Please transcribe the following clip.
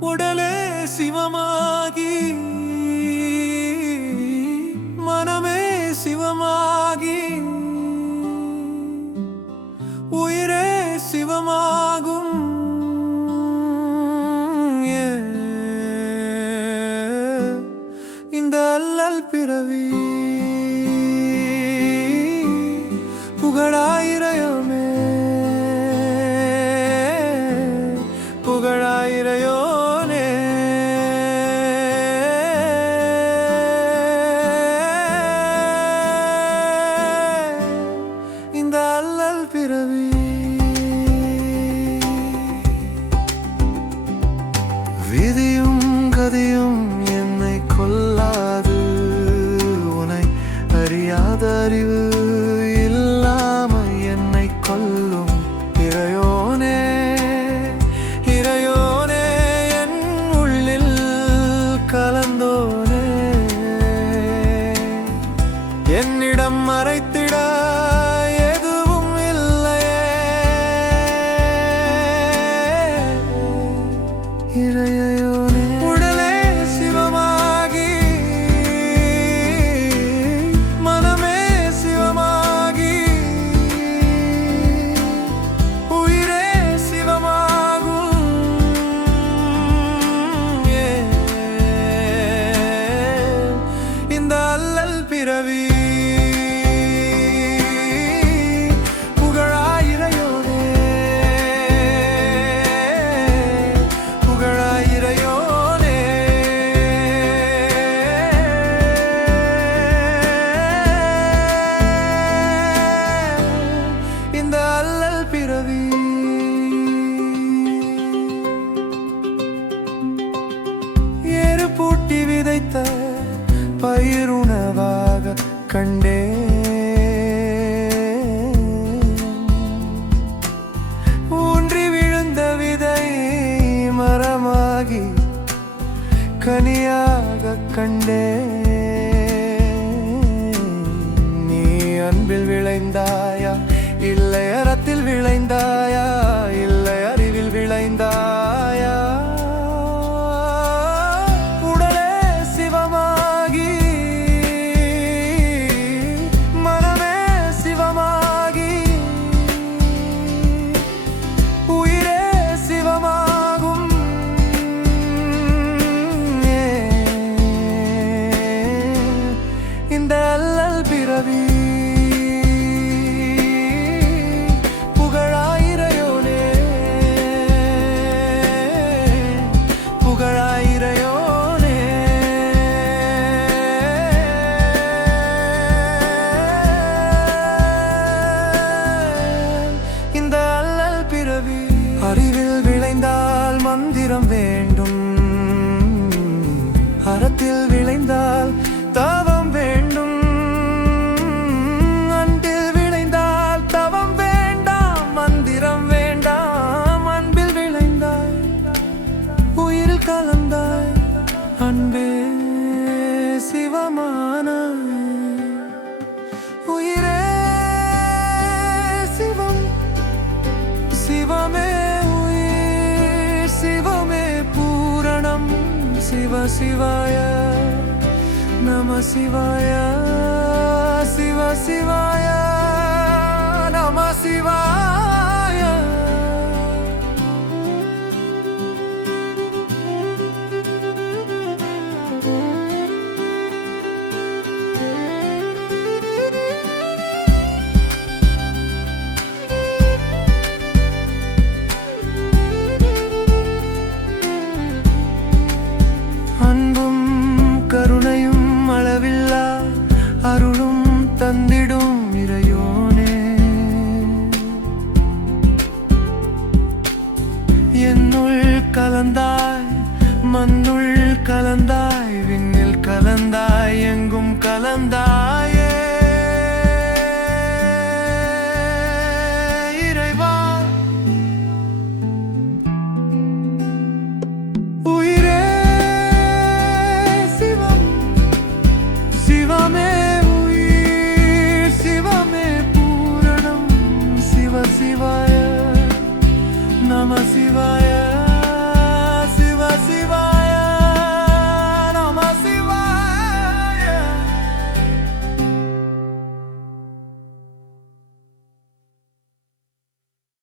உடலே சிவமாகி மனமே சிவமாகி உயிரே சிவமாகும். இந்த அல்லல் பிறவி புகழாயிரயமே விதியும் கதியும் என்னை கொல்லாது. உனை அறியாத அறிவு இல்லாம என்னை கொல்லும். இறையோனே இறையோனே என் உள்ளில் கலந்தோனே. என்னிடம் மறைத்திட அல்லல் கண்டே ஊன்றி விழுந்த விதை மரமாகி கனியாக கண்டே நீ அன்பில் விளைந்தாய். அறிவில் விளைந்தால் மந்திரம் வேண்டும். அறத்தில் விளைந்தால் शिवाय नमः शिवाय शिव शिवाय। quedan